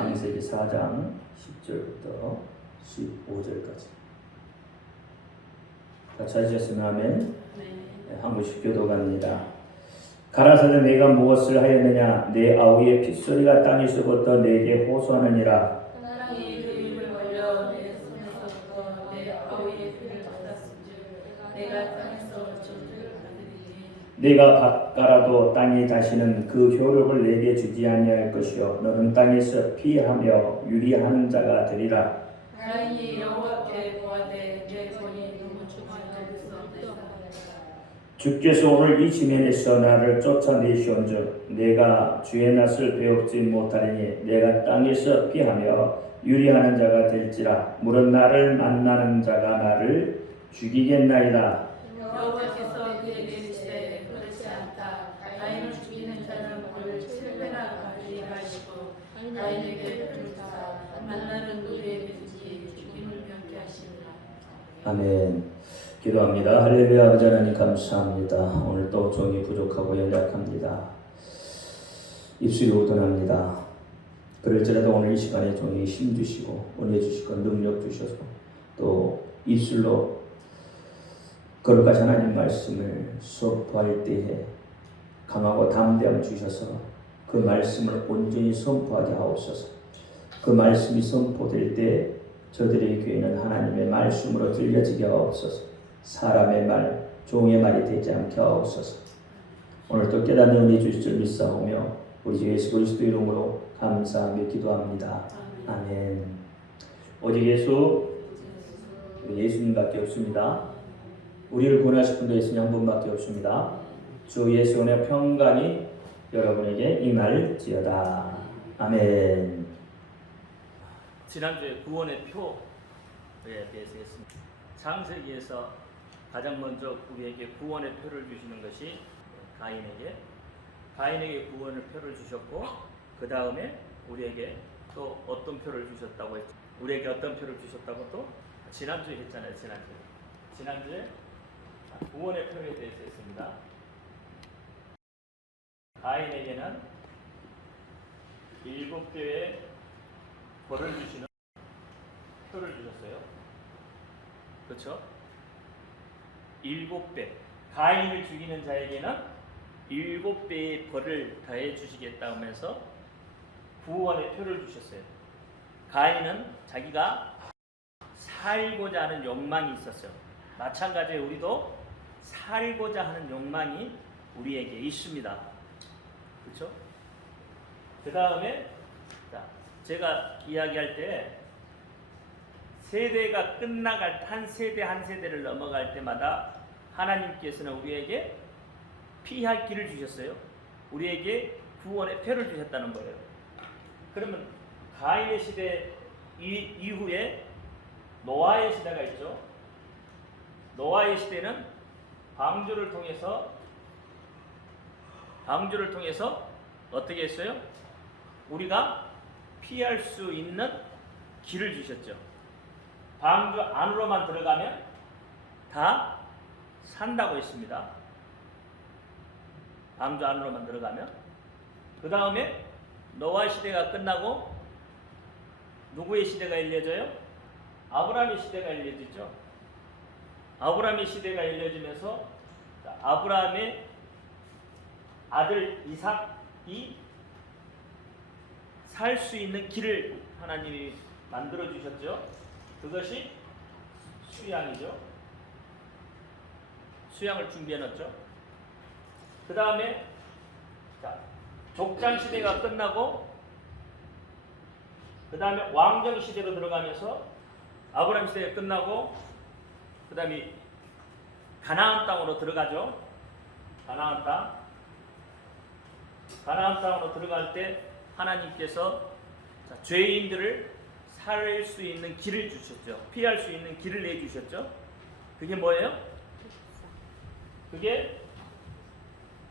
창세기 4장 10절부터 15절까지. 같이 하셨으면 아멘. 네, 한 번씩 교도갑니다. 가라사대 내가 무엇을 하였느냐? 내 아우의 핏소리가 땅에서부터 내게 호소하느니라. 땅이 그 입을 벌려 내 손에서부터 내 아우의 피를 받았은즉 내가 땅에서 저주를 받으리니 네가 밭가라도 땅에 다시는 그 효력을 내게 주지 아니할 것이요 너는 땅에서 피하며 유리하는 자가 되리라. 가인이 여호와께 고하되 내 손이 너무 좁아졌으나 주께서 오늘 이 지면에서 나를 쫓아내시온즉 내가 주의 낯을 배웁지 못하리니 내가 땅에서 피하며 유리하는 자가 될지라. 물은 나를 만나는 자가 나를 죽이겠나이다. 여호와께서 그에게 이르시되 그렇지 않다. 가인을 죽이는 자는 벌을 7배나 받으리라 하시고 가인에게 표를 주사 만나는 누구에게 주지 죽임을 면케 하시니라. 아멘. 기도합니다. 할렐루야. 아버지 하나님 감사합니다. 오늘도 종이 부족하고 연약합니다. 입술이 오둔합니다. 그럴지라도 오늘 이 시간에 종이 힘주시고 은혜 주시고 능력 주셔서 또 입술로 거룩하신 하나님 말씀을 선포할 때에 강하고 담대함 주셔서 그 말씀을 온전히 선포하게 하옵소서. 그 말씀이 선포될 때 저들의 교회는 하나님의 말씀으로 들려지게 하옵소서. 사람의 말, 종의 말이 되지 않게 하옵소서. 오늘 또 깨닫는 은혜 주실 줄 믿사오며 우리 주 예수 그리스도 이름으로 감사하며 기도합니다. 아멘. 오직 예수님밖에 없습니다. 우리를 구원하실 분도 예수님 한 분밖에 없습니다. 주 예수의 평강이 여러분에게 임할지어다. 아멘. 지난주에 구원의 표에 대해서 했습니다. 창세기에서 가장 먼저 우리에게 구원의 표를 주시는 것이 가인에게 구원의 표를 주셨고 그 다음에 우리에게 또 어떤 표를 주셨다고 했죠? 우리에게 어떤 표를 주셨다고 또 지난주에 했잖아요. 지난주에 구원의 표에 대해서 했습니다. 가인에게는 7개의 벌을 주시는 표를 주셨어요. 그렇죠? 7배. 가인을 죽이는 자에게는 7배의 벌을 더해 주시겠다 하면서 구원의 표를 주셨어요. 가인은 자기가 살고자 하는 욕망이 있었어요. 마찬가지로 우리도 살고자 하는 욕망이 우리에게 있습니다. 그렇죠? 그 다음에 제가 이야기할 때 세대가 끝나갈 한 세대 한 세대를 넘어갈 때마다 하나님께서는 우리에게 피할 길을 주셨어요. 우리에게 구원의 표를 주셨다는 거예요. 그러면 가인의 시대 이후에 노아의 시대가 있죠. 노아의 시대는 방주를 통해서 어떻게 했어요? 우리가 피할 수 있는 길을 주셨죠. 방주 안으로만 들어가면 다 산다고 했습니다. 방주 안으로만 들어가면. 그 다음에 노아 시대가 끝나고 누구의 시대가 열려져요? 아브라함의 시대가 열려지죠. 아브라함의 시대가 열려지면서 아브라함의 아들 이삭이 살 수 있는 길을 하나님이 만들어 주셨죠. 그것이 수양이죠. 수양을 준비해 놨죠. 그 다음에 족장 시대가 끝나고 그 다음에 왕정 시대로 들어가면서 아브라함 시대가 끝나고 그 다음에 가나안 땅으로 들어가죠. 가나안 땅으로 들어갈 때 하나님께서 죄인들을 살 수 있는 길을 주셨죠. 피할 수 있는 길을 내주셨죠. 그게 뭐예요? 그게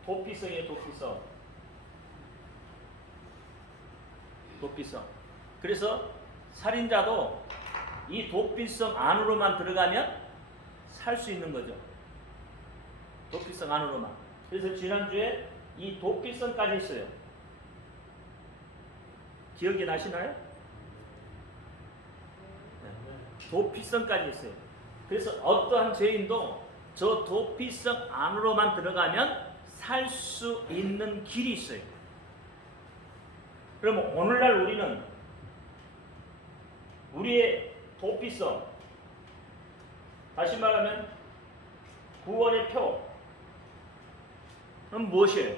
도피성이에요. 도피성. 그래서 살인자도 이 도피성 안으로만 들어가면 살 수 있는 거죠. 도피성 안으로만. 그래서 지난주에 이 도피성까지 했어요. 기억이 나시나요? 도피성까지 있어요. 그래서 어떠한 죄인도 저 도피성 안으로만 들어가면 살 수 있는 길이 있어요. 그러면 오늘날 우리는 우리의 도피성, 다시 말하면 구원의 표는 무엇이에요?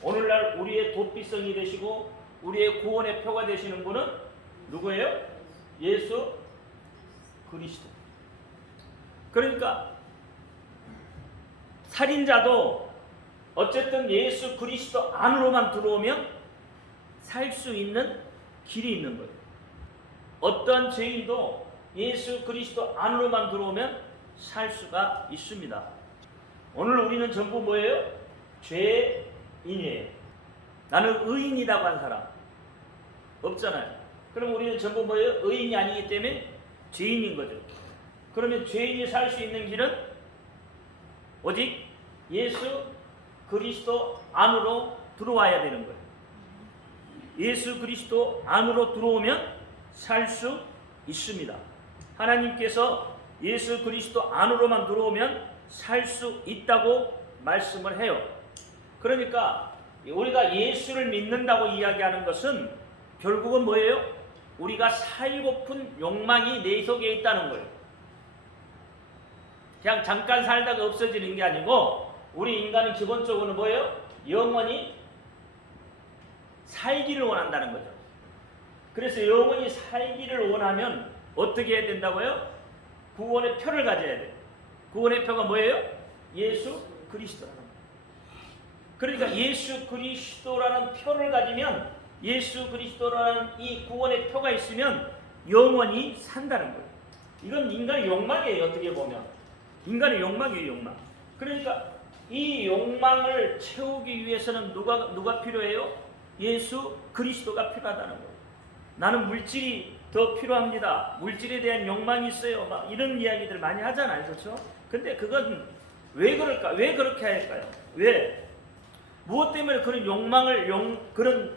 오늘날 우리의 도피성이 되시고 우리의 구원의 표가 되시는 분은 누구예요? 예수 그리스도. 그러니까 살인자도 어쨌든 예수 그리스도 안으로만 들어오면 살 수 있는 길이 있는 거예요. 어떤 죄인도 예수 그리스도 안으로만 들어오면 살 수가 있습니다. 오늘 우리는 전부 뭐예요? 죄인이에요. 나는 의인이라고 한 사람 없잖아요. 그럼 우리는 전부 뭐예요? 의인이 아니기 때문에 죄인인 거죠. 그러면 죄인이 살 수 있는 길은 오직 예수 그리스도 안으로 들어와야 되는 거예요. 예수 그리스도 안으로 들어오면 살 수 있습니다. 하나님께서 예수 그리스도 안으로만 들어오면 살 수 있다고 말씀을 해요. 그러니까 우리가 예수를 믿는다고 이야기하는 것은 결국은 뭐예요? 우리가 살고픈 욕망이 내 속에 있다는 거예요. 그냥 잠깐 살다가 없어지는 게 아니고 우리 인간은 기본적으로 뭐예요? 영원히 살기를 원한다는 거죠. 그래서 영원히 살기를 원하면 어떻게 해야 된다고요? 구원의 표를 가져야 돼요. 구원의 표가 뭐예요? 예수 그리스도라는 거예요. 그러니까 예수 그리스도라는 표를 가지면 예수 그리스도라는 이 구원의 표가 있으면 영원히 산다는 거예요. 이건 인간의 욕망이에요. 어떻게 보면 인간의 욕망이에요. 욕망. 그러니까 이 욕망을 채우기 위해서는 누가 필요해요? 예수 그리스도가 필요하다는 거예요. 나는 물질이 더 필요합니다. 물질에 대한 욕망이 있어요. 막 이런 이야기들 많이 하잖아요. 그렇죠? 근데 그건 왜 그럴까? 왜 그렇게 할까요? 왜? 무엇 때문에 그런 욕망을 그런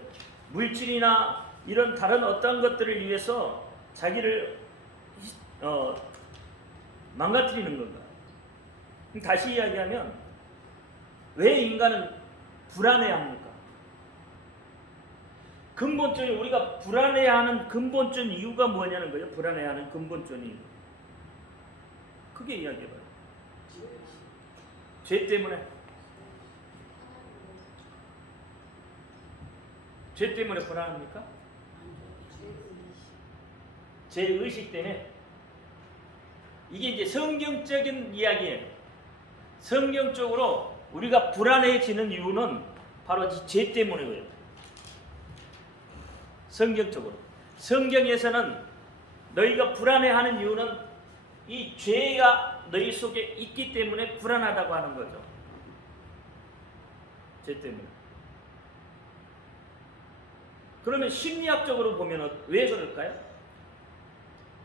물질이나 이런 다른 어떤 것들을 위해서 자기를 망가뜨리는 건가? 다시 이야기하면 왜 인간은 불안해합니까? 근본적인 우리가 불안해하는 근본적인 이유가 뭐냐는 거예요. 불안해하는 근본적인 이유. 크게 이야기해봐요. 죄 때문에. 죄 때문에 불안합니까? 죄의식 때문에. 이게 이제 성경적인 이야기예요. 성경적으로 우리가 불안해지는 이유는 바로 죄 때문이에요. 성경적으로. 성경에서는 너희가 불안해하는 이유는 이 죄가 너희 속에 있기 때문에 불안하다고 하는 거죠. 죄 때문에. 그러면 심리학적으로 보면 왜 그럴까요?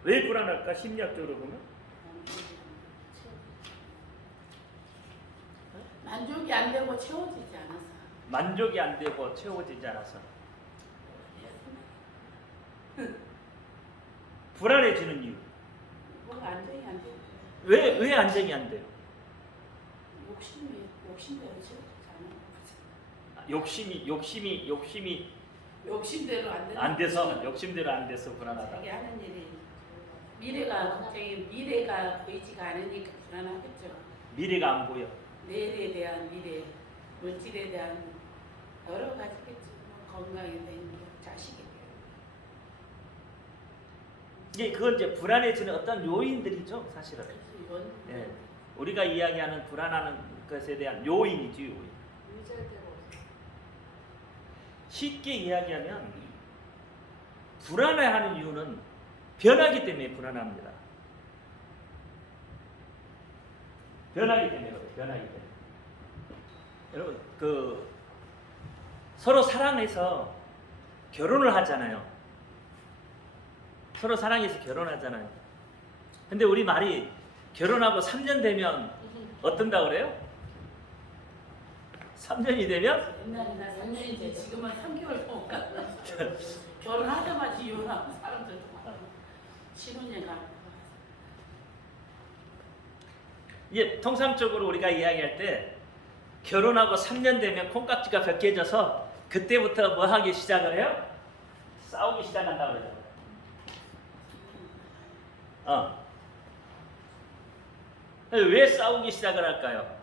왜 불안할까? 심리학적으로 보면? 만족이 안 되고 채워지지 않아서. 만족이 안 되고 채워지지 않아서. 불안해지는 이유. 뭔가 안정이 안 돼요. 왜 안정이 안 돼요? 욕심대로 채워지지 않아요. 욕심대로 안 돼서 욕심대로 안 돼서 불안하다. 자기 하는 일이 미래가 보이지가 않으니까 불안하겠죠. 미래가 안 보여. 내일에 대한 미래, 물질에 대한 여러 가지겠죠. 건강에 대한 자식에 대한. 이게 그건 이제 불안해지는 어떤 요인들이죠, 사실은. 예, 우리가 이야기하는 불안하는 것에 대한 요인이죠, 요인. 쉽게 이야기하면 불안해하는 이유는 변하기 때문에 불안합니다. 변하기 때문에 그래요. 변하기 때문에. 여러분, 서로 사랑해서 결혼을 하잖아요. 서로 사랑해서 결혼하잖아요. 근데 우리 말이 결혼하고 3년 되면 어떤다고 그래요? 3년이 되면 옛날에는 3년이지 지금은 3개월 동안 결혼하자마자 이혼하고 사람들도 많아. 신혼여행 가는 거. 이게 통상적으로 우리가 이야기할 때 결혼하고 3년 되면 콩깍지가 벗겨져서 그때부터 뭐 하기 시작을 해요? 싸우기 시작한다고 그러죠. 왜 싸우기 시작을 할까요?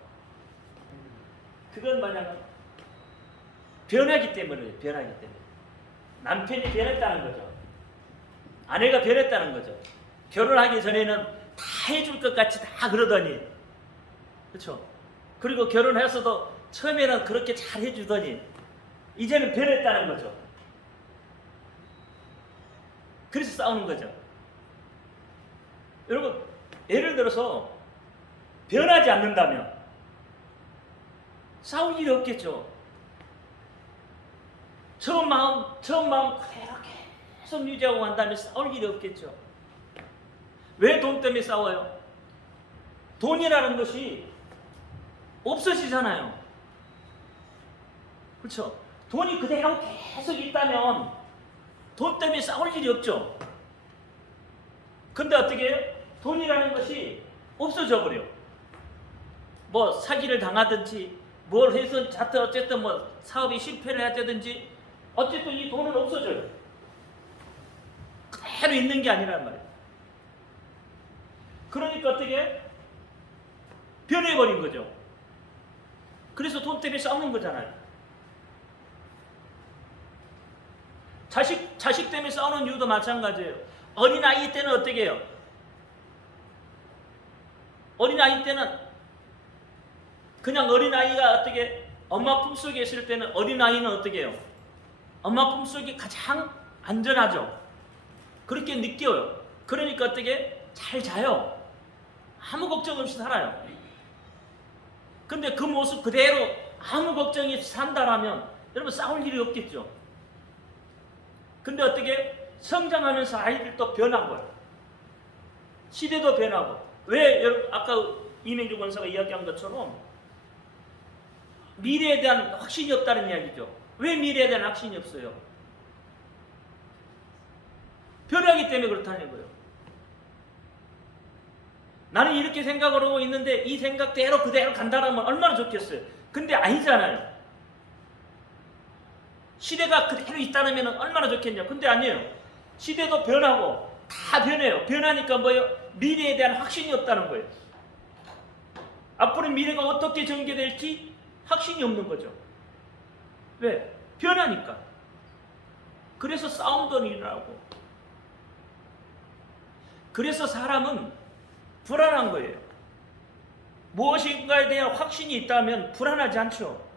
그건 뭐냐면 변하기 때문이에요. 변하기 때문에. 남편이 변했다는 거죠. 아내가 변했다는 거죠. 결혼하기 전에는 다 해줄 것 같이 다 그러더니, 그렇죠? 그리고 결혼해서도 처음에는 그렇게 잘 해주더니 이제는 변했다는 거죠. 그래서 싸우는 거죠. 여러분, 예를 들어서 변하지 않는다면 싸울 일이 없겠죠. 처음 마음 그대로 계속 유지하고 간다면 싸울 일이 없겠죠. 왜 돈 때문에 싸워요? 돈이라는 것이 없어지잖아요. 그렇죠? 돈이 그대로 계속 있다면 돈 때문에 싸울 일이 없죠. 근데 어떻게 해요? 돈이라는 것이 없어져 버려. 뭐 사기를 당하든지 뭘 해서 어쨌든 뭐 사업이 실패를 하든지 어쨌든 이 돈은 없어져요. 그대로 있는 게 아니란 말이에요. 그러니까 어떻게 해요? 변해버린 거죠. 그래서 돈 때문에 싸우는 거잖아요. 자식 때문에 싸우는 이유도 마찬가지예요. 어린아이 때는 어떻게 해요? 어린아이 때는 그냥 어린아이가 어떻게 엄마 품속에 있을 때는 어린아이는 어떻게 해요? 엄마 품속이 가장 안전하죠. 그렇게 느껴요. 그러니까 어떻게 잘 자요. 아무 걱정 없이 살아요. 근데 그 모습 그대로 아무 걱정이 없이 산다라면 여러분 싸울 일이 없겠죠. 근데 어떻게 성장하면서 아이들도 변하고요. 시대도 변하고. 왜 여러분 아까 이명주 권사가 이야기한 것처럼 미래에 대한 확신이 없다는 이야기죠. 왜 미래에 대한 확신이 없어요? 변하기 때문에 그렇다는 거예요. 나는 이렇게 생각을 하고 있는데 이 생각대로 그대로 간다면 얼마나 좋겠어요. 근데 아니잖아요. 시대가 그대로 있다면 얼마나 좋겠냐. 근데 아니에요. 시대도 변하고 다 변해요. 변하니까 뭐예요? 미래에 대한 확신이 없다는 거예요. 앞으로 미래가 어떻게 전개될지 확신이 없는 거죠. 왜? 변하니까. 그래서 싸움도 일어나고. 그래서 사람은 불안한 거예요. 무엇인가에 대한 확신이 있다면 불안하지 않죠.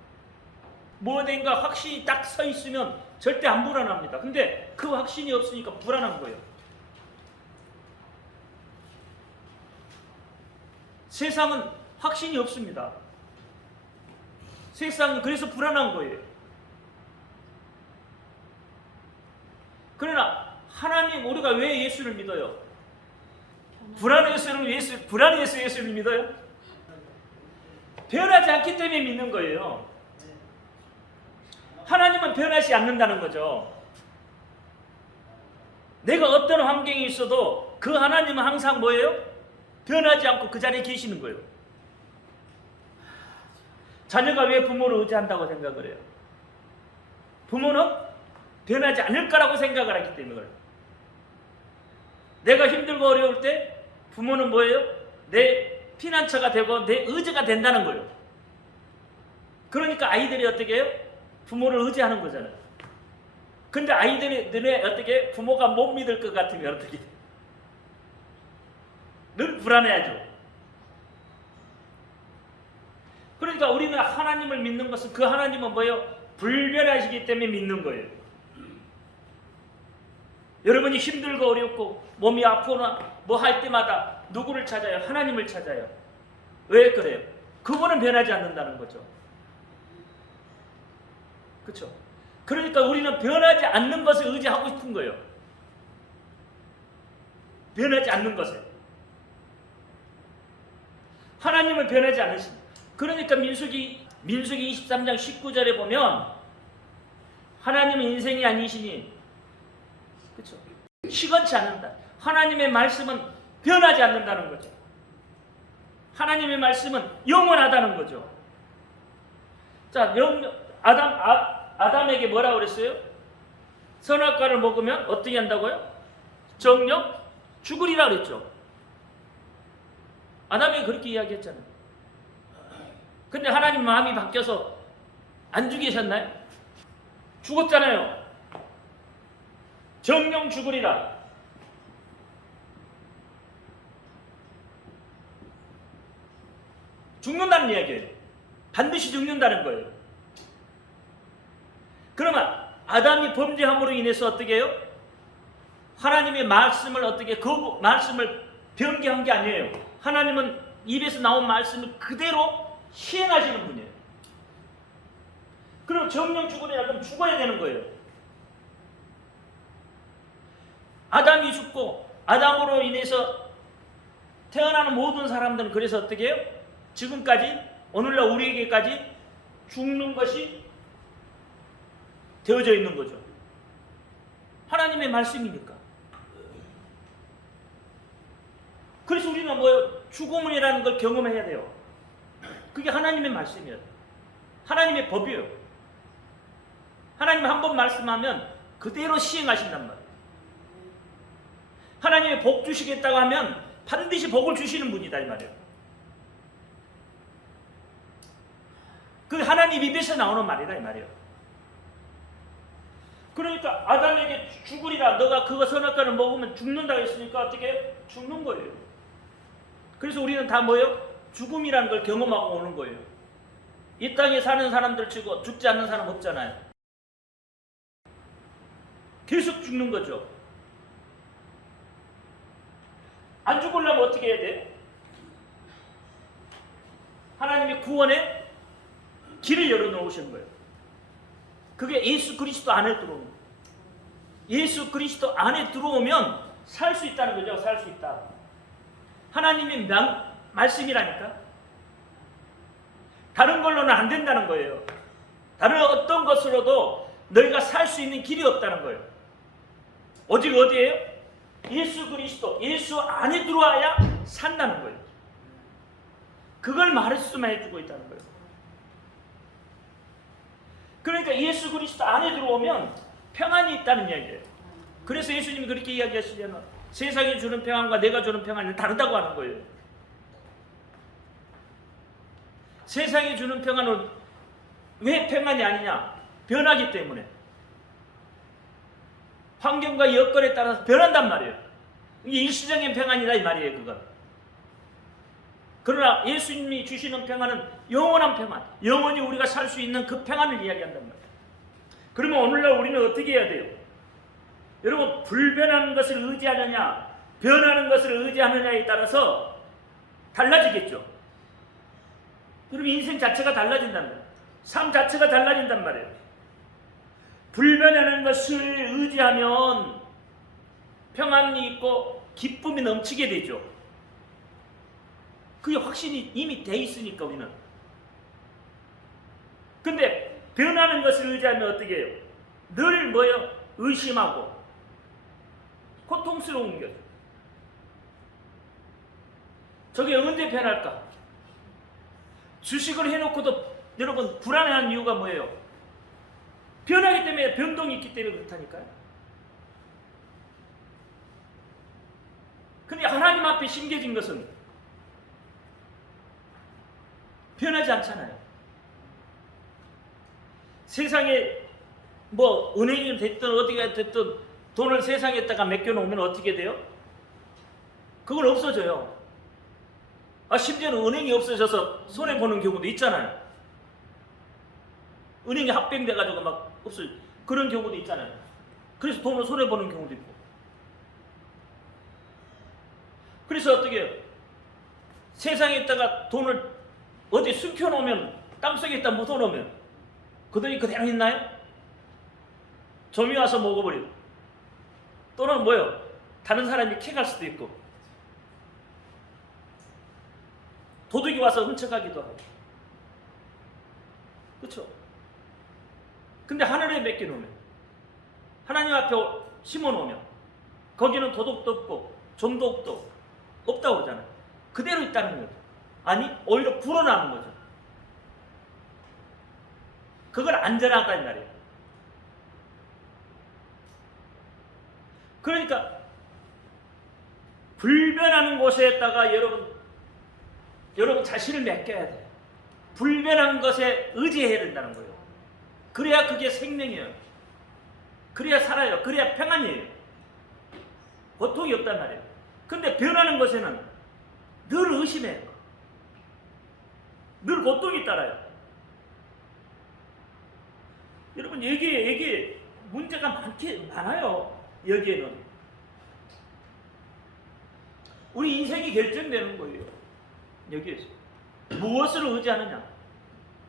무엇인가 확신이 딱 서 있으면 절대 안 불안합니다. 근데 그 확신이 없으니까 불안한 거예요. 세상은 확신이 없습니다. 세상은 그래서 불안한 거예요. 그러나 하나님, 우리가 왜 예수를 믿어요? 불안해서 예수를 믿어요? 변하지 않기 때문에 믿는 거예요. 하나님은 변하지 않는다는 거죠. 내가 어떤 환경에 있어도 그 하나님은 항상 뭐예요? 변하지 않고 그 자리에 계시는 거예요. 자녀가 왜 부모를 의지한다고 생각을 해요? 부모는 변하지 않을 거라고 생각을 하기 때문에 그래요. 내가 힘들고 어려울 때 부모는 뭐예요? 내 피난처가 되고 내 의지가 된다는 거예요. 그러니까 아이들이 어떻게 해요? 부모를 의지하는 거잖아요. 근데 아이들이 너네 어떻게 부모가 못 믿을 것 같으면 어떻게 돼? 늘 불안해하죠. 그러니까 우리는 하나님을 믿는 것은 그 하나님은 뭐예요? 불변하시기 때문에 믿는 거예요. 여러분이 힘들고 어렵고 몸이 아프거나 뭐 할 때마다 누구를 찾아요? 하나님을 찾아요. 왜 그래요? 그분은 변하지 않는다는 거죠. 그렇죠? 그러니까 우리는 변하지 않는 것을 의지하고 싶은 거예요. 변하지 않는 것을. 하나님은 변하지 않으십니다. 그러니까 민수기 23장 19절에 보면 하나님은 인생이 아니시니, 그렇죠? 시건치 않는다. 하나님의 말씀은 변하지 않는다는 거죠. 하나님의 말씀은 영원하다는 거죠. 자, 아담에게 뭐라고 그랬어요? 선악과를 먹으면 어떻게 한다고요? 정령 죽으리라 그랬죠. 아담이 그렇게 이야기했잖아요. 근데 하나님 마음이 바뀌어서 안 죽이셨나요? 죽었잖아요. 정령 죽으리라. 죽는다는 이야기예요. 반드시 죽는다는 거예요. 그러면 아담이 범죄함으로 인해서 어떻게 해요? 하나님의 말씀을 어떻게 그 말씀을 변개한 게 아니에요. 하나님은 입에서 나온 말씀을 그대로 시행하시는 분이에요. 그럼 정령 죽으리라 그럼 죽어야 되는 거예요. 아담이 죽고 아담으로 인해서 태어나는 모든 사람들은 그래서 어떻게 해요? 지금까지 오늘날 우리에게까지 죽는 것이 되어져 있는 거죠. 하나님의 말씀이니까. 그래서 우리는 뭐예요? 죽음이라는 걸 경험해야 돼요. 그게 하나님의 말씀이에요. 하나님의 법이에요. 하나님 한 번 말씀하면 그대로 시행하신단 말이에요. 하나님의 복 주시겠다고 하면 반드시 복을 주시는 분이다 이 말이에요. 그 하나님 입에서 나오는 말이다 이 말이에요. 그러니까 아담에게 죽으리라, 너가 그거 선악과를 먹으면 죽는다고 했으니까 어떻게 죽는 거예요. 그래서 우리는 다 뭐예요? 죽음이라는 걸 경험하고 오는 거예요. 이 땅에 사는 사람들 치고 죽지 않는 사람 없잖아요. 계속 죽는 거죠. 안 죽으려면 어떻게 해야 돼요? 하나님의 구원의 길을 열어놓으신 거예요. 그게 예수 그리스도 안에 들어오는 거예요. 예수 그리스도 안에 들어오면 살 수 있다는 거죠. 살 수 있다. 하나님의 말씀이라니까. 다른 걸로는 안 된다는 거예요. 다른 어떤 것으로도 너희가 살 수 있는 길이 없다는 거예요. 오직 어디예요? 예수 그리스도, 예수 안에 들어와야 산다는 거예요. 그걸 말씀해 주고 있다는 거예요. 그러니까 예수 그리스도 안에 들어오면 평안이 있다는 이야기예요. 그래서 예수님이 그렇게 이야기하시잖아요. 세상이 주는 평안과 내가 주는 평안은 다르다고 하는 거예요. 세상이 주는 평안은 왜 평안이 아니냐? 변하기 때문에. 환경과 여건에 따라서 변한단 말이에요. 이게 일시적인 평안이다 이 말이에요. 그건. 그러나 예수님이 주시는 평안은 영원한 평안, 영원히 우리가 살 수 있는 그 평안을 이야기한단 말이에요. 그러면 오늘날 우리는 어떻게 해야 돼요? 여러분, 불변하는 것을 의지하느냐, 변하는 것을 의지하느냐에 따라서 달라지겠죠. 여러분, 인생 자체가 달라진단 말이에요. 삶 자체가 달라진단 말이에요. 불변하는 것을 의지하면 평안이 있고 기쁨이 넘치게 되죠. 그게 확신이 이미 돼 있으니까 우리는. 근데 변하는 것을 의지하면 어떻게 해요? 늘 뭐예요? 의심하고 고통스러운 거죠. 저게 언제 변할까? 주식을 해놓고도 여러분 불안해하는 이유가 뭐예요? 변하기 때문에, 변동이 있기 때문에 그렇다니까요. 근데 하나님 앞에 심겨진 것은 변하지 않잖아요. 세상에 뭐 은행이 됐든 어디가 됐든 돈을 세상에다가 맡겨놓으면 어떻게 돼요? 그건 없어져요. 심지어는 은행이 없어져서 손해보는 경우도 있잖아요. 은행이 합병돼가지고 막 없어져. 그런 경우도 있잖아요. 그래서 돈을 손해보는 경우도 있고. 그래서 어떻게 해요? 세상에다가 돈을 어디 숨겨놓으면, 땅속에다 묻어놓으면 그 돈이 그대로 있나요? 점이 와서 먹어버리고, 또는 뭐요? 다른 사람이 캐갈 수도 있고, 도둑이 와서 훔쳐가기도 하고. 그렇죠? 근데 하늘에 맡겨놓으면, 하나님 앞에 심어놓으면 거기는 도덕도 없고 정도 없다고 그러잖아요. 그대로 있다는 거죠. 아니 오히려 불어나는 거죠. 그걸 안전하다는 말이에요. 그러니까 불변하는 곳에다가 여러분 자신을 맡겨야 돼요. 불변한 것에 의지해야 된다는 거예요. 그래야 그게 생명이에요. 그래야 살아요. 그래야 평안이에요. 고통이 없단 말이에요. 근데 변하는 것에는 늘 의심해요. 늘 고통이 따라요. 여러분 여기에 문제가 많아요. 여기에는 우리 인생이 결정되는 거예요. 여기에서 무엇을 의지하느냐,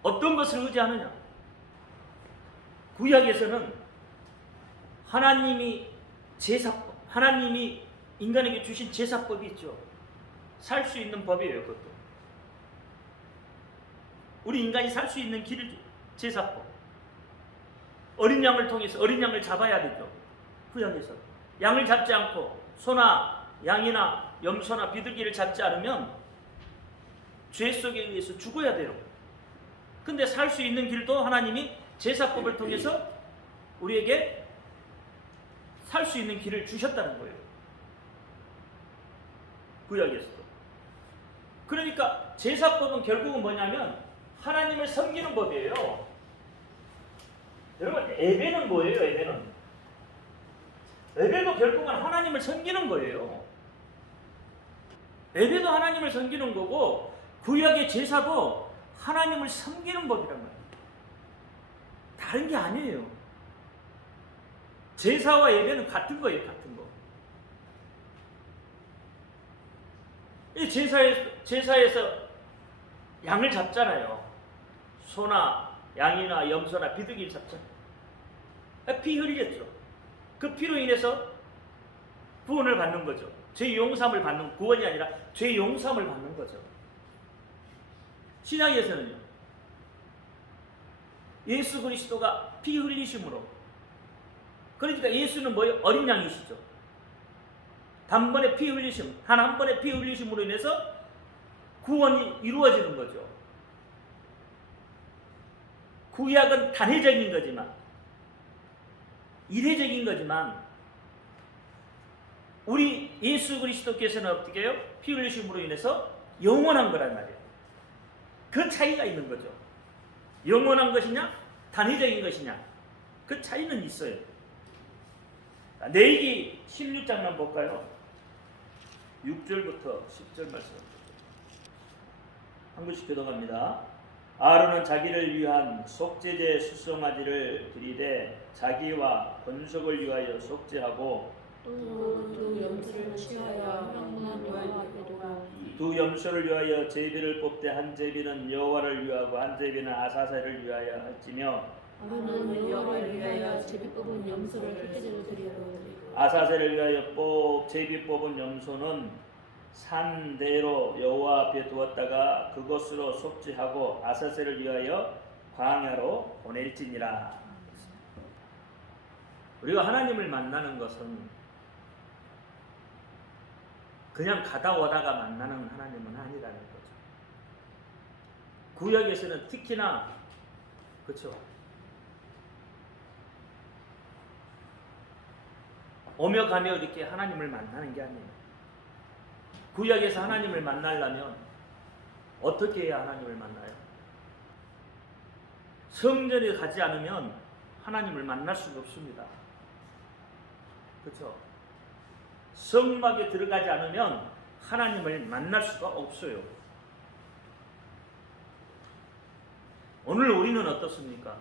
어떤 것을 의지하느냐. 구약에서는 하나님이 인간에게 주신 제사법이 있죠. 살 수 있는 법이에요. 그것도 우리 인간이 살 수 있는 길을 제사법. 어린 양을 통해서 어린 양을 잡아야 되죠. 구약에서 양을 잡지 않고 소나 양이나 염소나 비둘기를 잡지 않으면 죄 속에 의해서 죽어야 돼요. 근데 살 수 있는 길도 하나님이 제사법을 통해서 우리에게 살 수 있는 길을 주셨다는 거예요. 구약에서도. 그러니까 제사법은 결국은 뭐냐면 하나님을 섬기는 법이에요. 여러분 예배는 뭐예요? 예배도 결국은 하나님을 섬기는 거예요. 예배도 하나님을 섬기는 거고 구약의 제사도 하나님을 섬기는 법이란 말이에요. 다른 게 아니에요. 제사와 예배는 같은 거예요. 같은 거. 이 제사에서 양을 잡잖아요. 소나 양이나 염소나 비둘기를 잡잖아요. 피 흘렸죠. 그 피로 인해서 구원을 받는 거죠. 죄 용서함을 받는, 구원이 아니라 죄 용서함을 받는 거죠. 신약에서는요, 예수 그리스도가 피 흘리심으로, 그러니까 예수는 뭐예요? 어린 양이시죠. 단번에 피 흘리심, 한 번에 피 흘리심으로 인해서 구원이 이루어지는 거죠. 구약은 단회적인 거지만, 일회적인 거지만, 우리 예수 그리스도께서는 어떻게 해요? 피 흘리심으로 인해서 영원한 거란 말이에요. 그 차이가 있는 거죠. 영원한 것이냐, 단회적인 것이냐, 그 차이는 있어요. 레위기 16장만 볼까요? 6절부터 10절 말씀. 한 군씩 교독합니다. 아론은 자기를 위한 속죄제 수송아지를 드리되 자기와 번속을 위하여 속죄하고 또 염소를 취하여 형문한 여호와 앞에두고 두 염소를 위하여 제비를 뽑되 한 제비는 여호와를 위하고 한 제비는 아사셀을 위하여 할지며 아론은 여호와를 위하여 제비 뽑은 염소를 속죄제로 드리고 아사셀을 위하여 제비 뽑은 염소는 산대로 여호와 앞에 두었다가 그곳으로 속죄하고 아사셀을 위하여 광야로 보낼지니라. 우리가 하나님을 만나는 것은 그냥 가다 오다가 만나는 하나님은 아니라는 거죠. 구약에서는 특히나 그렇죠. 오며 가며 이렇게 하나님을 만나는 게 아니에요. 구약에서 하나님을 만나려면 어떻게 해야 하나님을 만나요? 성전에 가지 않으면 하나님을 만날 수가 없습니다. 그렇죠? 성막에 들어가지 않으면 하나님을 만날 수가 없어요. 오늘 우리는 어떻습니까?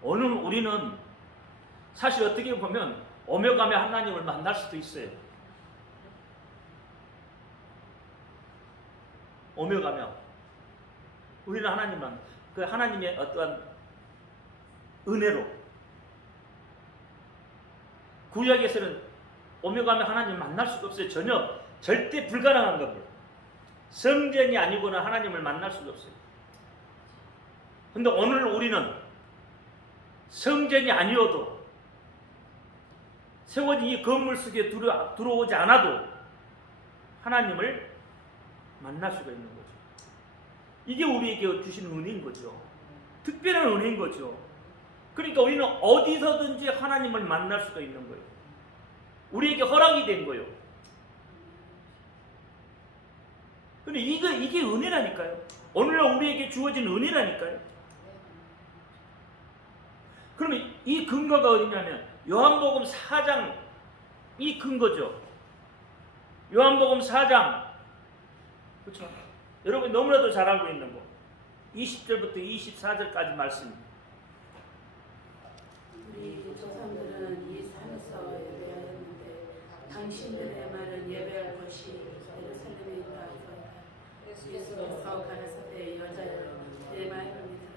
오늘 우리는 사실 어떻게 보면 오며 가며 하나님을 만날 수도 있어요. 오며 가며 우리는 하나님만 그 하나님의 어떠한 은혜로 구약에서는 오며 가며 하나님 만날 수가 없어요. 전혀 절대 불가능한 겁니다. 성전이 아니고는 하나님을 만날 수가 없어요. 근데 오늘 우리는 성전이 아니어도 세워진 이 건물 속에 들어오지 않아도 하나님을 만날 수가 있는 거죠. 이게 우리에게 주신 은혜인 거죠. 특별한 은혜인 거죠. 그러니까 우리는 어디서든지 하나님을 만날 수가 있는 거예요. 우리에게 허락이 된 거예요. 근데 이게 은혜라니까요. 오늘날 우리에게 주어진 은혜라니까요. 그러면 이 근거가 어디냐면 요한복음 4장이 근거죠. 요한복음 4장, 그렇죠? 여러분 너무나도 잘 알고 있는 거. 20절부터 24절까지 말씀. 우리 조상들은 이 산에서 예배하였는데 당신들의 말은 예배할 곳이 예루살렘에 있다 하더라. 예수께서 가라사대 여자여 내 말을 믿으라.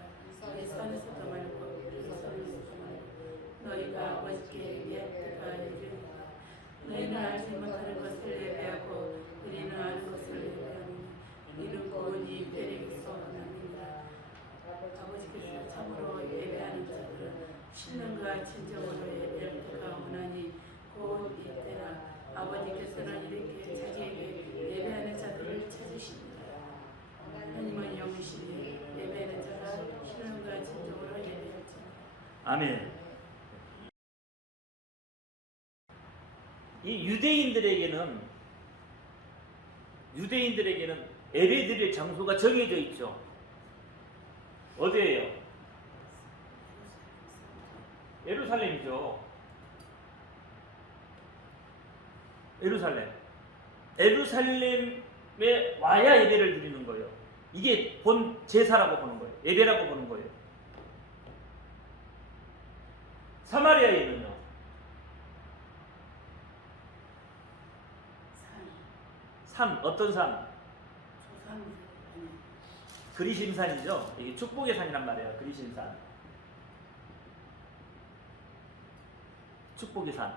이 산에서도 말고 예루살렘에서도 말고 너희가 아버지께 예배가 이르리라. 너희는 알지 못하는 것을 예배하고 우리는 아는 것을 예배하니 이는 구원이 되리겠소 하나님이라. 아버지께서 참으로 예배하는 자들은 신령과 진정으로 예배할 때가 오나니 곧 이때라. 아버지께서는 이렇게 자기에게 예배하는 자들을 찾으십니다. 하나님은 영이시니 예배하는 자가 신령과 진정으로 예배할지니라. 아멘. 이 유대인들에게는 예배드릴 장소가 정해져 있죠. 어디예요? 예루살렘이죠. 예루살렘에 와야 예배를 드리는 거예요. 이게 본 제사라고 보는 거예요. 예배라고 보는 거예요. 사마리아에는요. 산, 어떤 산? 그리심산이죠. 이게 축복의 산이란 말이에요. 그리심산. 축복의 산.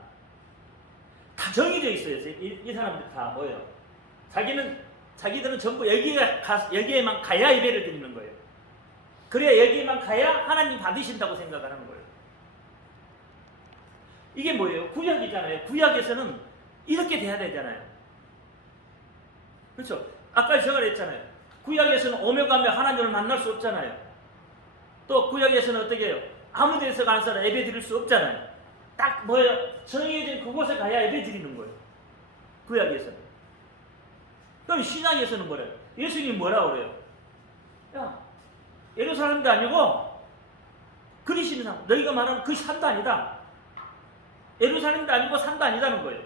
다 정해져 있어요. 이 사람들 다 뭐예요? 자기들은 전부 여기에만 가야 예배를 드리는 거예요. 그래야 여기에만 가야 하나님 받으신다고 생각을 하는 거예요. 이게 뭐예요? 구약이잖아요. 구약에서는 이렇게 돼야 되잖아요. 그렇죠? 아까 제가 그랬잖아요. 구약에서는 오며 가며 하나님을 만날 수 없잖아요. 또 구약에서는 어떻게 해요? 아무 데서 가는 사람 예배 드릴 수 없잖아요. 딱 뭐예요? 정해진 그곳에 가야 예배 드리는 거예요. 구약에서는. 그럼 신약에서는 뭐래요? 예수님이 뭐라고 그래요? 야, 예루살렘도 아니고 그리시는 산, 너희가 말하는 그 산도 아니다. 예루살렘도 아니고 산도 아니다는 거예요.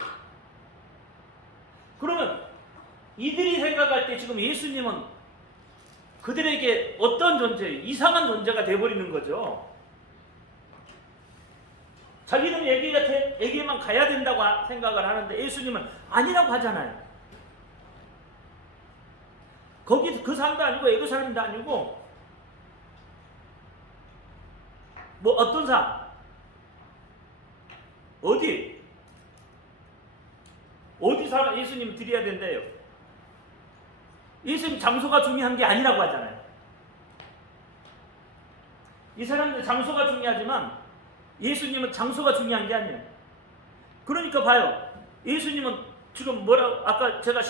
그러면 이들이 생각할 때 지금 예수님은 그들에게 어떤 존재예요? 이상한 존재가 되어버리는 거죠. 자기는 여기에만 가야 된다고 생각을 하는데 예수님은 아니라고 하잖아요. 거기 그 산도 아니고 예루살렘도 아니고 뭐 어떤 산? 어디서 예수님 드려야 된대요? 예수님 장소가 중요한 게 아니라고 하잖아요. 이 사람들 장소가 중요하지만 예수님은 장소가 중요한 게 아니에요. 그러니까 봐요. 예수님은 지금 아까 제가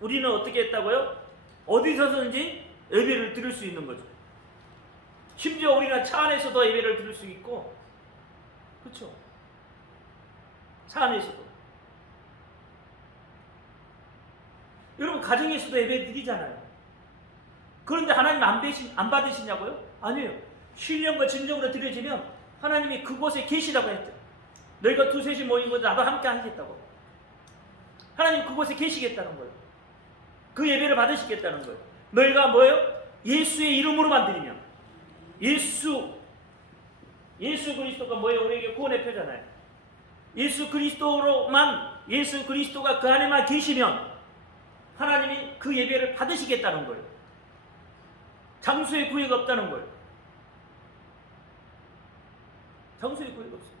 우리는 어떻게 했다고요? 어디서든지 예배를 드릴 수 있는 거죠. 심지어 우리는 차 안에서도 예배를 드릴 수 있고, 그렇죠? 차 안에서도. 여러분 가정에서도 예배 드리잖아요. 그런데 하나님 안 받으시냐고요? 아니에요. 신령과 진정으로 드려지면 하나님이 그곳에 계시라고 했죠. 너희가 두셋이 모인 곳에 나도 함께 하겠다고. 하나님 그곳에 계시겠다는 거예요. 그 예배를 받으시겠다는 거예요. 너희가 뭐예요? 예수의 이름으로만 드리면. 예수 그리스도가 뭐예요? 우리에게 구원의 표잖아요. 예수 그리스도가 그 안에만 계시면 하나님이 그 예배를 받으시겠다는 거예요. 장소의 구애가 없다는 거예요. 장소의 구애가 없어요.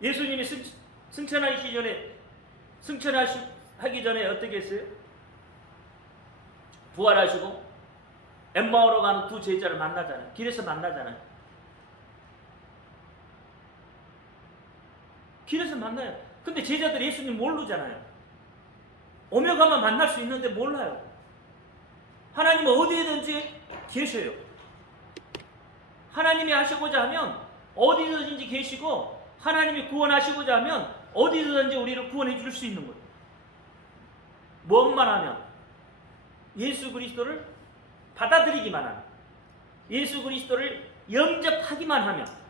예수님이 승천하기 전에 어떻게 했어요? 부활하시고 엠마오로 가는 두 제자를 만나잖아요. 길에서 만나잖아요. 길에서 만나요. 근데 제자들이 예수님 모르잖아요. 오며 가면 만날 수 있는데 몰라요. 하나님은 어디에든지 계셔요. 하나님이 하시고자 하면 어디든지 계시고, 하나님이 구원하시고자 하면 어디든지 우리를 구원해 줄 수 있는 거예요. 무엇만 하면? 예수 그리스도를 받아들이기만 하면, 예수 그리스도를 영접하기만 하면.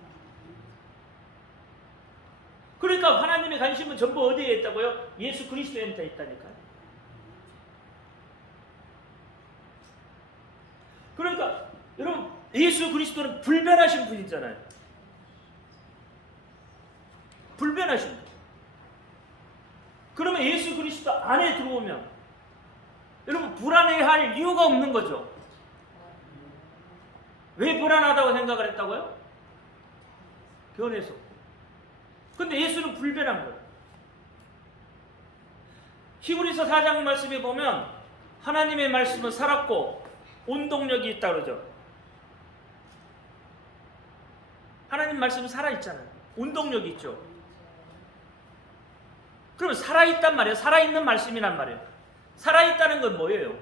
그러니까 하나님의 관심은 전부 어디에 있다고요? 예수 그리스도에 있다니까요. 그러니까 여러분, 예수 그리스도는 불변하신 분이잖아요. 불변하신 분. 그러면 예수 그리스도 안에 들어오면 여러분 불안해할 이유가 없는 거죠. 왜 불안하다고 생각을 했다고요? 변해서. 근데 예수는 불변한 거예요. 히브리서 4장 말씀에 보면 하나님의 말씀은 살았고 운동력이 있다 그러죠. 하나님 말씀은 살아있잖아요. 운동력이 있죠. 그러면 살아있단 말이에요. 살아있는 말씀이란 말이에요. 살아있다는 건 뭐예요?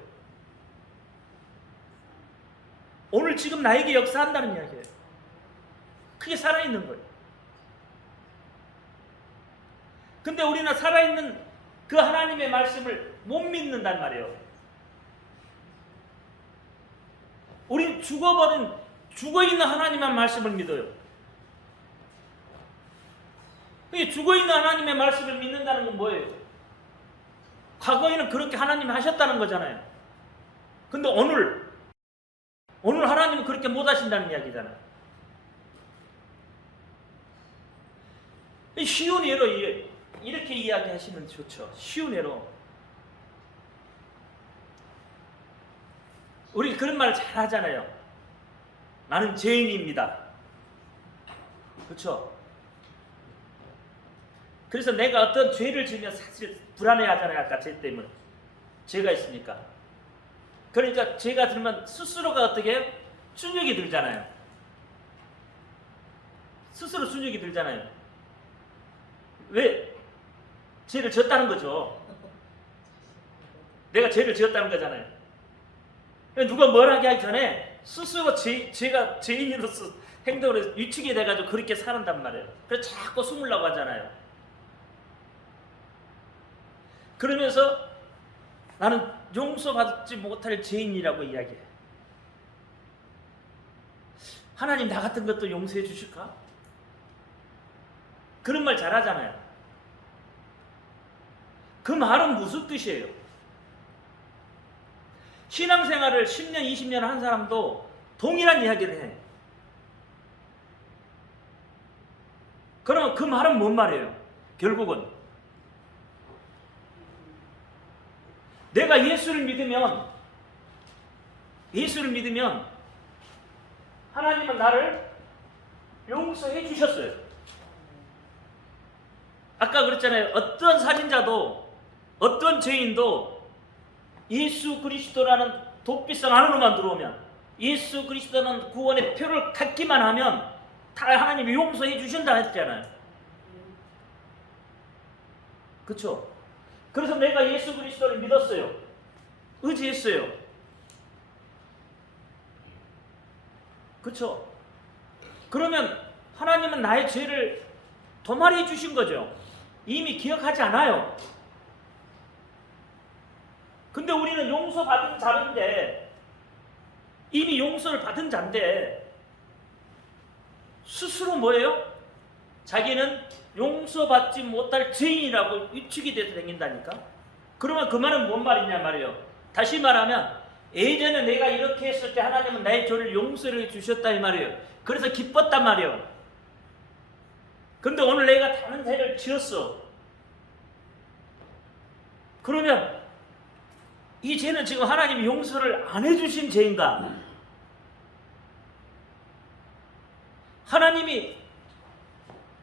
오늘 지금 나에게 역사한다는 이야기예요. 그게 살아있는 거예요. 근데 우리는 살아있는 그 하나님의 말씀을 못 믿는단 말이에요. 우리는 죽어있는 하나님의 말씀을 믿어요. 죽어있는 하나님의 말씀을 믿는다는 건 뭐예요? 과거에는 그렇게 하나님이 하셨다는 거잖아요. 근데 오늘 하나님은 그렇게 못 하신다는 이야기잖아요. 쉬운 예로 이렇게 이야기하시면 좋죠. 쉬운 예로. 우리 그런 말 잘 하잖아요. 나는 죄인입니다. 그렇죠? 그래서 내가 어떤 죄를 지으면 사실 불안해하잖아요. 아까 죄 때문에. 죄가 있으니까. 그러니까 죄가 들면 스스로가 어떻게 해요? 순육이 들잖아요. 스스로 순육이 들잖아요. 왜? 죄를 지었다는 거죠. 내가 죄를 지었다는 거잖아요. 누가 뭘 하게 하기 전에 스스로 제가 죄인으로서 행동을 위축이 돼가지고 그렇게 살았단 말이에요. 그래서 자꾸 숨으려고 하잖아요. 그러면서 나는 용서받지 못할 죄인이라고 이야기해. 하나님 나 같은 것도 용서해 주실까? 그런 말 잘하잖아요. 그 말은 무슨 뜻이에요? 신앙생활을 10년, 20년 한 사람도 동일한 이야기를 해. 그러면 그 말은 뭔 말이에요? 결국은 내가 예수를 믿으면 하나님은 나를 용서해 주셨어요. 아까 그랬잖아요. 어떤 살인자도 어떤 죄인도 예수 그리스도라는 도피성 안으로만 들어오면, 예수 그리스도는 구원의 표를 갖기만 하면 다 하나님이 용서해 주신다 했잖아요. 그렇죠? 그래서 내가 예수 그리스도를 믿었어요. 의지했어요. 그렇죠? 그러면 하나님은 나의 죄를 도말해 주신 거죠. 이미 기억하지 않아요. 근데 우리는 용서받은 자인데, 이미 용서를 받은 자인데 스스로 뭐예요? 자기는 용서받지 못할 죄인이라고 위축이 돼서 다닌다니까. 그러면 그 말은 뭔 말이냐 말이에요. 다시 말하면 예전에 내가 이렇게 했을 때 하나님은 나의 죄를 용서를 주셨다 이 말이에요. 그래서 기뻤단 말이에요. 근데 오늘 내가 다른 죄를 지었어. 그러면 이 죄는 지금 하나님이 용서를 안 해주신 죄인가? 하나님이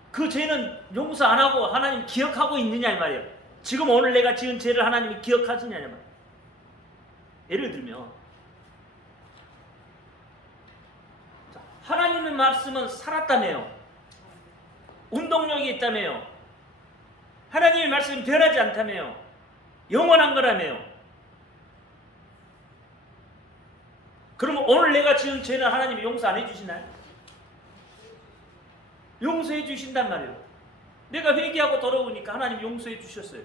그 죄는 용서 안 하고 하나님 기억하고 있느냐 이 말이에요. 지금 오늘 내가 지은 죄를 하나님이 기억하시냐 이 말이에요. 예를 들면 자, 하나님의 말씀은 살았다며요. 운동력이 있다며요. 하나님의 말씀이 변하지 않다며요. 영원한 거라며요. 그러면 오늘 내가 지은 죄는 하나님이 용서 안 해주시나요? 용서해 주신단 말이에요. 내가 회개하고 돌아오니까 하나님이 용서해 주셨어요.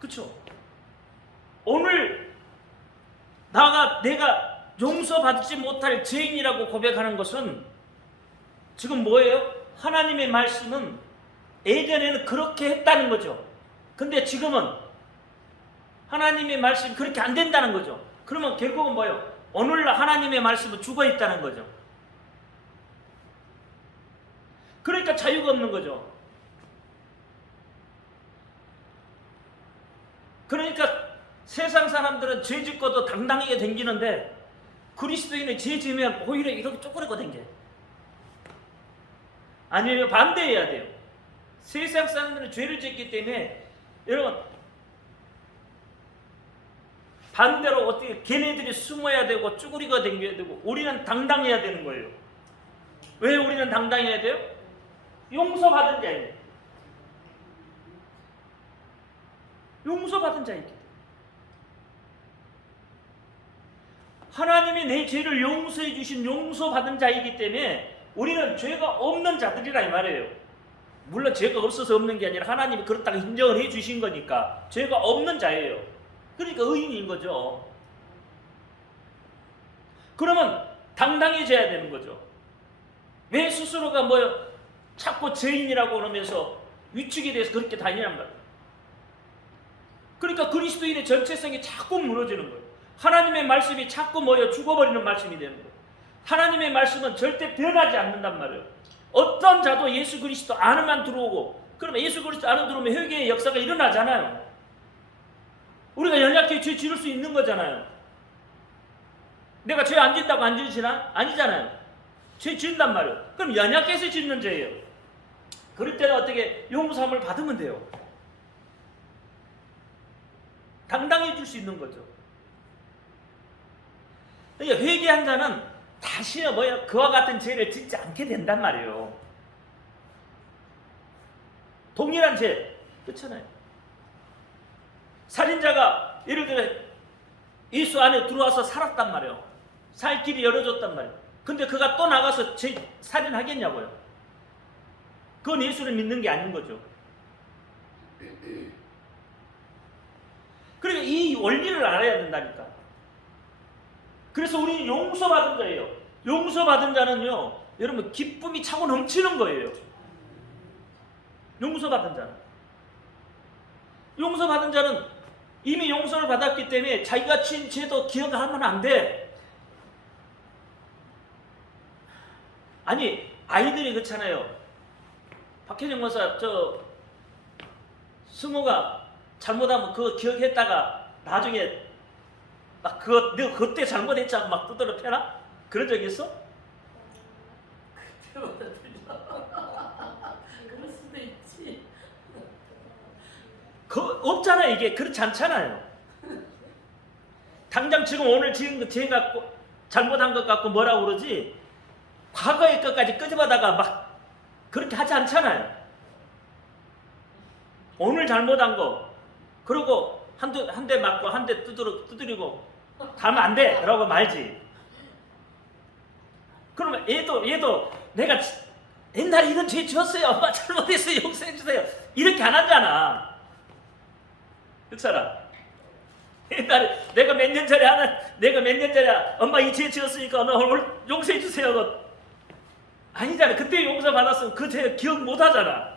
그렇죠? 오늘 내가 용서받지 못할 죄인이라고 고백하는 것은 지금 뭐예요? 하나님의 말씀은 예전에는 그렇게 했다는 거죠. 근데 지금은 하나님의 말씀이 그렇게 안 된다는 거죠. 그러면 결국은 뭐예요? 오늘날 하나님의 말씀은 죽어 있다는 거죠. 그러니까 자유가 없는 거죠. 그러니까 세상 사람들은 죄 짓고도 당당하게 댕기는데 그리스도인은 죄 지으면 오히려 이렇게 쪼그리고 댕겨요. 아니면 반대해야 돼요. 세상 사람들은 죄를 짓기 때문에 여러분 반대로 어떻게 걔네들이 숨어야 되고 쭈그리고 댕겨야 되고 우리는 당당해야 되는 거예요. 왜 우리는 당당해야 돼요? 용서받은 자예요. 용서받은 자이기 때문에 하나님이 내 죄를 용서해 주신 용서받은 자이기 때문에 우리는 죄가 없는 자들이라 이 말이에요. 물론 죄가 없어서 없는 게 아니라 하나님이 그렇다고 인정을 해 주신 거니까 죄가 없는 자예요. 그러니까 의인인 거죠. 그러면 당당해져야 되는 거죠. 왜 스스로가 자꾸 죄인이라고 그러면서 위축이 돼서 그렇게 다니란 말이에요. 그러니까 그리스도인의 전체성이 자꾸 무너지는 거예요. 하나님의 말씀이 자꾸 죽어버리는 말씀이 되는 거예요. 하나님의 말씀은 절대 변하지 않는단 말이에요. 어떤 자도 예수 그리스도 안에만 들어오고 그러면 예수 그리스도 안에 들어오면 회개의 역사가 일어나잖아요. 우리가 연약해 죄 지을 수 있는 거잖아요. 내가 죄 안 짓다고 안 지으시나? 아니잖아요. 죄 지은단 말이에요. 그럼 연약해서 짓는 죄예요. 그럴 때는 어떻게 용서함을 받으면 돼요. 당당해 줄 수 있는 거죠. 그러니까 회개한 자는 다시는 그와 같은 죄를 짓지 않게 된단 말이에요. 동일한 죄, 그렇잖아요. 살인자가 예를 들어 예수 안에 들어와서 살았단 말이에요. 살 길이 열어줬단 말이에요. 근데 그가 또 나가서 살인하겠냐고요. 그건 예수를 믿는 게 아닌 거죠. 그러니까 이 원리를 알아야 된다니까. 그래서 우리는 용서받은 자예요. 용서받은 자는요, 여러분 기쁨이 차고 넘치는 거예요. 용서받은 자는. 용서받은 자는 이미 용서를 받았기 때문에 자기가 지은 죄도 기억하면 안 돼. 아니 아이들이 그렇잖아요. 박혜정 목사 승우가 잘못하면 그거 기억했다가 나중에 막 내가 그때 잘못했자고 막 두드러 패나? 그런 적 있어? 그때마다 들려. 그럴 수도 있지. 없잖아요. 이게 그렇지 않잖아요. 당장 지금 오늘 지은 거 죄 갖고 잘못한 것 갖고 뭐라고 그러지? 과거의 것까지 끄집어다가 막 그렇게 하지 않잖아요. 오늘 잘못한 거 그러고 한 대 맞고 한 대 두드리고 가면 안 돼 라고 말지. 그러면 얘도 내가 옛날에 이런 죄 지었어요. 엄마 잘못했어요. 용서해 주세요. 이렇게 안 하잖아. 흑사람. 옛날에 내가 몇 년 전에 엄마 이 죄 지었으니까 오늘 용서해 주세요. 아니잖아. 그때 용서 받았으면 그 죄 기억 못 하잖아.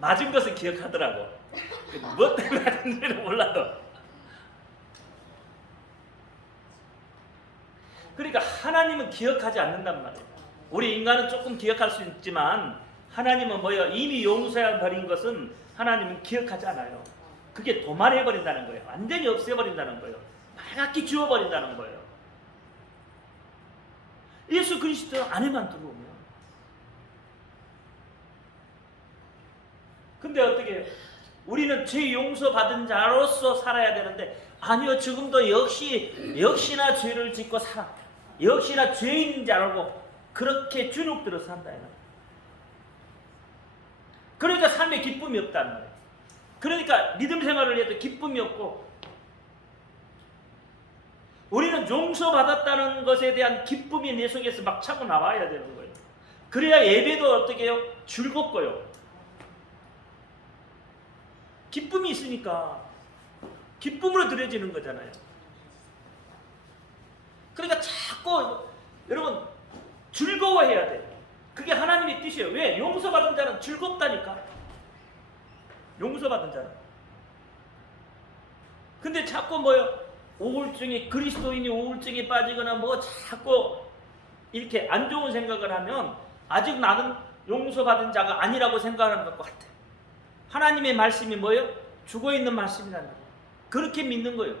맞은 것은 기억하더라고. 뭐 때문에 하는지는 몰라도. 그러니까 하나님은 기억하지 않는단 말이에요. 우리 인간은 조금 기억할 수 있지만 하나님은 이미 용서해버린 것은 하나님은 기억하지 않아요. 그게 도말해버린다는 거예요. 완전히 없애버린다는 거예요. 빨갛게 지워버린다는 거예요. 예수 그리스도 안에만 들어오면 근데 어떻게 해요? 우리는 죄 용서받은 자로서 살아야 되는데 아니요, 지금도 역시나 죄를 짓고 살아. 역시나 죄인 자라고 그렇게 주눅들어 산다. 그러니까 삶에 기쁨이 없다는 거예요. 그러니까 믿음 생활을 해도 기쁨이 없고, 우리는 용서받았다는 것에 대한 기쁨이 내 속에서 막 차고 나와야 되는 거예요. 그래야 예배도 어떻게 해요? 즐겁고요. 기쁨이 있으니까 기쁨으로 드려지는 거잖아요. 그러니까 자꾸 여러분 즐거워해야 돼요. 그게 하나님의 뜻이에요. 왜? 용서받은 자는 즐겁다니까. 용서받은 자는. 근데 자꾸 뭐요? 우울증이, 그리스도인이 우울증에 빠지거나 뭐 자꾸 이렇게 안 좋은 생각을 하면 아직 나는 용서받은 자가 아니라고 생각하는 것 같아요. 하나님의 말씀이 뭐예요? 죽어있는 말씀이라는 거예요. 그렇게 믿는 거예요.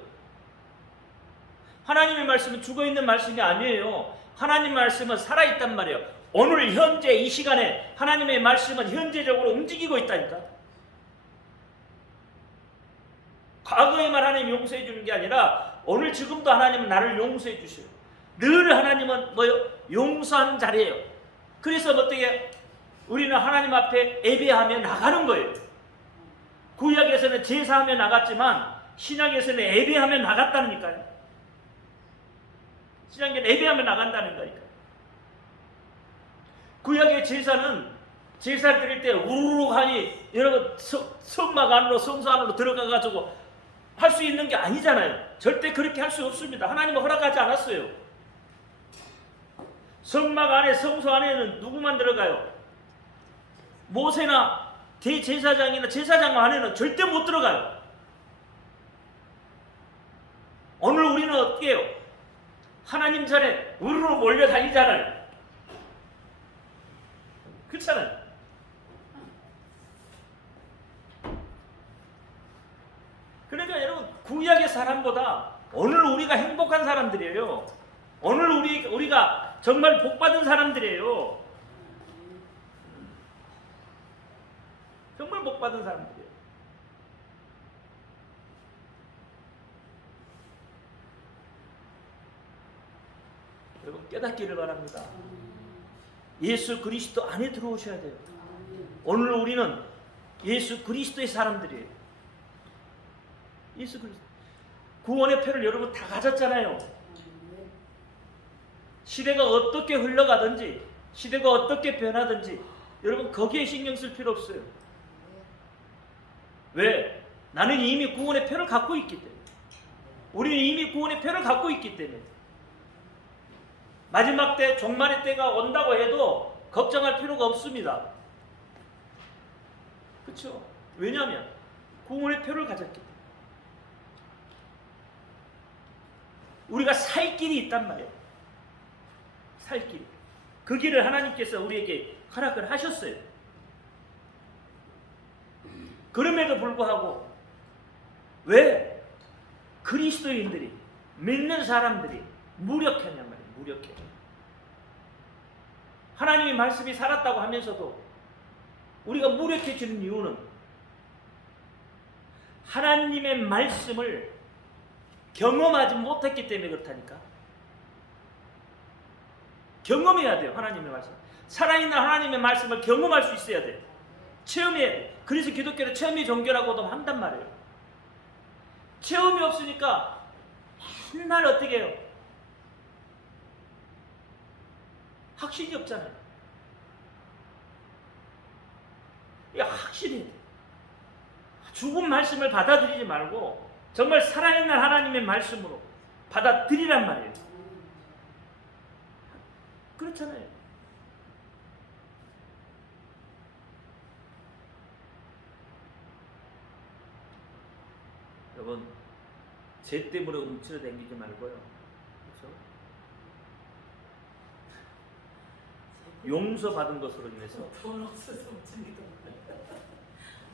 하나님의 말씀은 죽어있는 말씀이 아니에요. 하나님 말씀은 살아있단 말이에요. 오늘 현재 이 시간에 하나님의 말씀은 현재적으로 움직이고 있다니까. 과거에만 하나님 용서해 주는 게 아니라 오늘 지금도 하나님은 나를 용서해 주셔요. 늘 하나님은 뭐요? 용서하는 자리예요. 그래서 어떻게 우리는 하나님 앞에 예배하며 나가는 거예요. 구약에서는 제사하며 나갔지만 신약에서는 예배하며 나갔다니까요. 신약에는 예배하며 나간다는 거니까. 구약의 제사는 제사를 드릴 때 우르르 하니 여러분 성막 안으로 성소 안으로 들어가가지고 할 수 있는 게 아니잖아요. 절대 그렇게 할 수 없습니다. 하나님은 허락하지 않았어요. 성막 안에 성소 안에는 누구만 들어가요? 모세나 대제사장이나 제사장 안에는 절대 못 들어가요. 오늘 우리는 어떻게 해요? 하나님 전에 우르르 몰려다니잖아요. 그렇잖아요. 그러니까 여러분 구약의 사람보다 오늘 우리가 행복한 사람들이에요. 오늘 우리가 정말 복받은 사람들이에요. 정말 복받은 사람들이에요. 여러분 깨닫기를 바랍니다. 예수 그리스도 안에 들어오셔야 돼요. 오늘 우리는 예수 그리스도의 사람들이에요. 예수 그리스도. 구원의 표를 여러분 다 가졌잖아요. 시대가 어떻게 흘러가든지 시대가 어떻게 변하든지 여러분 거기에 신경 쓸 필요 없어요. 왜? 나는 이미 구원의 표를 갖고 있기 때문에. 우리는 이미 구원의 표를 갖고 있기 때문에. 마지막 때 종말의 때가 온다고 해도 걱정할 필요가 없습니다. 그렇죠? 왜냐하면 구원의 표를 가졌기 때문에. 우리가 살 길이 있단 말이에요. 살 길. 그 길을 하나님께서 우리에게 허락을 하셨어요. 그럼에도 불구하고 왜 그리스도인들이 믿는 사람들이 무력하냔 말이에요. 무력해. 하나님의 말씀이 살았다고 하면서도 우리가 무력해지는 이유는 하나님의 말씀을 경험하지 못했기 때문에 그렇다니까. 경험해야 돼요. 하나님의 말씀. 살아있는 하나님의 말씀을 경험할 수 있어야 돼요. 체험해야 돼요. 그래서 기독교는 체험의 종교라고도 한단 말이에요. 체험이 없으니까 맨날 어떻게 해요? 확신이 없잖아요. 이게 확신이 돼요. 죽은 말씀을 받아들이지 말고 정말 살아있는 하나님의 말씀으로 받아들이란 말이에요. 그렇잖아요. 여러분, 죄 때문에 움츠러 다니지 말고요. 그렇죠? 용서받은 것으로 인해서 돈 없어서 움직이다.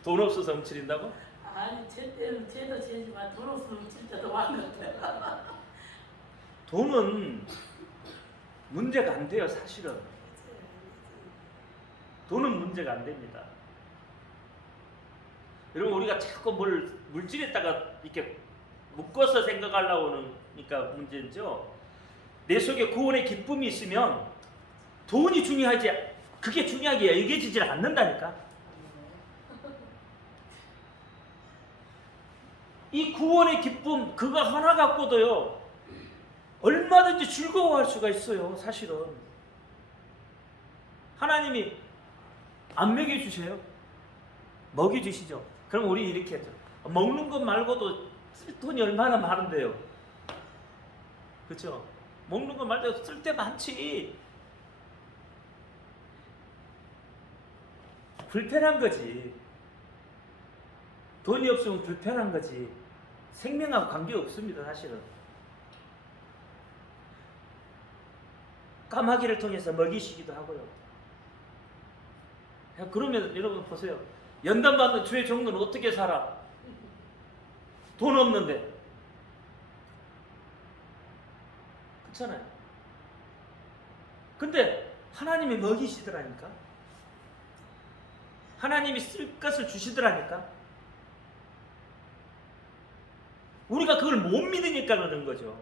돈 없어서 움츠린다고? 아니 제 때는 죄도 죄지만 돈 없으면 움찔 때도 많은 것 같아. 돈은 문제가 안 돼요. 사실은 돈은 문제가 안 됩니다. 여러분 우리가 자꾸 물질에다가 이렇게 묶어서 생각하려고 하니까 문제죠. 내 속에 구원의 기쁨이 있으면 돈이 중요하지 그게 중요하게 여겨지질 않는다니까. 이 구원의 기쁨 그거 하나 갖고도요 얼마든지 즐거워할 수가 있어요. 사실은 하나님이 안 먹여주세요? 먹여주시죠. 그럼 우리 이렇게 하죠. 먹는 것 말고도 쓸 돈이 얼마나 많은데요. 그렇죠? 먹는 것 말고 쓸 데 많지. 불편한 거지. 돈이 없으면 불편한 거지. 생명하고 관계 없습니다. 사실은. 까마귀를 통해서 먹이시기도 하고요. 그러면 여러분 보세요. 연단 받는 주의 종들은 어떻게 살아? 돈 없는데. 그렇잖아요. 근데 하나님이 먹이시더라니까. 하나님이 쓸 것을 주시더라니까. 우리가 그걸 못 믿으니까 그러는 거죠.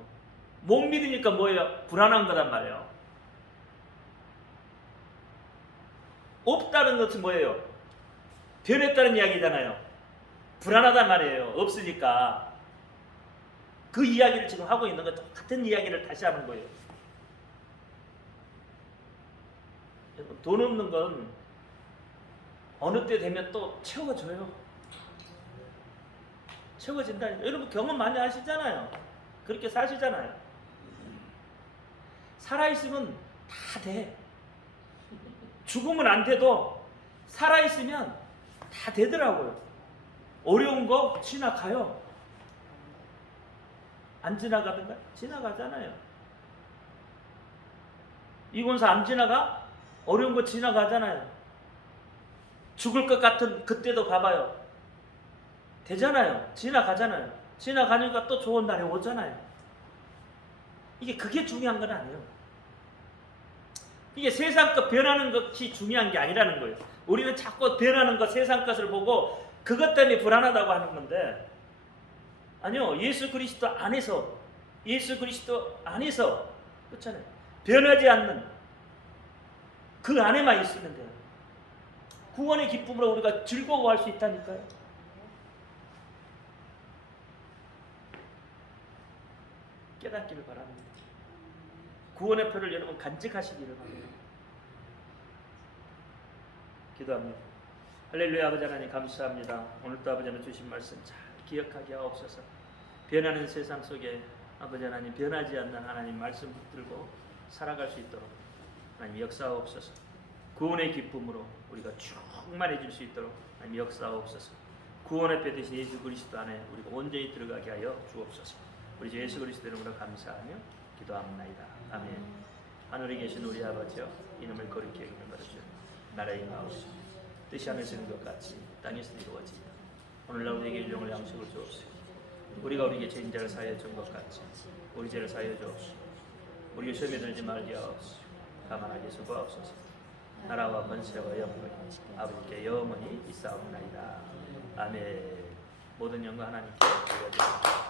못 믿으니까 뭐예요? 불안한 거란 말이에요. 없다는 것은 뭐예요? 변했다는 이야기잖아요. 불안하단 말이에요. 없으니까. 그 이야기를 지금 하고 있는 건 똑같은 이야기를 다시 하는 거예요. 돈 없는 건 어느 때 되면 또 채워져요. 채워진다. 여러분 경험 많이 하시잖아요. 그렇게 사시잖아요. 살아있으면 다 돼. 죽으면 안 돼도 살아있으면 다 되더라고요. 어려운 거 지나가요. 안 지나가든가? 지나가잖아요. 이권사 안 지나가? 어려운 거 지나가잖아요. 죽을 것 같은 그때도 봐봐요. 되잖아요. 지나가잖아요. 지나가니까 또 좋은 날이 오잖아요. 그게 중요한 건 아니에요. 이게 세상 것 변하는 것이 중요한 게 아니라는 거예요. 우리는 자꾸 변하는 것, 세상 것을 보고 그것 때문에 불안하다고 하는 건데 아니요. 예수 그리스도 안에서 그렇잖아요. 변하지 않는 그 안에만 있으면 돼요. 구원의 기쁨으로 우리가 즐거워할 수 있다니까요. 깨닫기를 바랍니다. 구원의 표를 여러분 간직하시기를 바랍니다. 기도합니다. 할렐루야. 아버지 하나님 감사합니다. 오늘도 아버지 하나님 주신 말씀 잘 기억하게 하옵소서. 변하는 세상 속에 아버지 하나님 변하지 않는 하나님 말씀 붙들고 살아갈 수 있도록 하나님 역사하옵소서. 구원의 기쁨으로 우리가 충만해질 수 있도록 하나님 역사하옵소서. 구원의 표 되신 예수 그리스도 안에 우리가 온전히 들어가게 하여 주옵소서. 우리 주 예수 그리스도 이름으로 감사하며 기도합나이다. 아멘. 하늘에 계신 우리 아버지여 이름을 거룩히 여기는 받으시오. 나라의 임하옵소서. 뜻이 하늘에서 이룬 것 같이 땅에서 이루어지이다. 오늘날 우리에게 일용할 양식을 주옵소서. 우리가 우리에게 죄인자를 사하여 준 것 같이 우리 죄를 사하여 주옵소서. 우리가 시험에 들지 말게 하옵소서. 가만하게 수고하옵소서. 나라와 번세와 영광이 아버지께 영원히 있사옵나이다. 아멘. 모든 영광 하나님께 드려드립니다.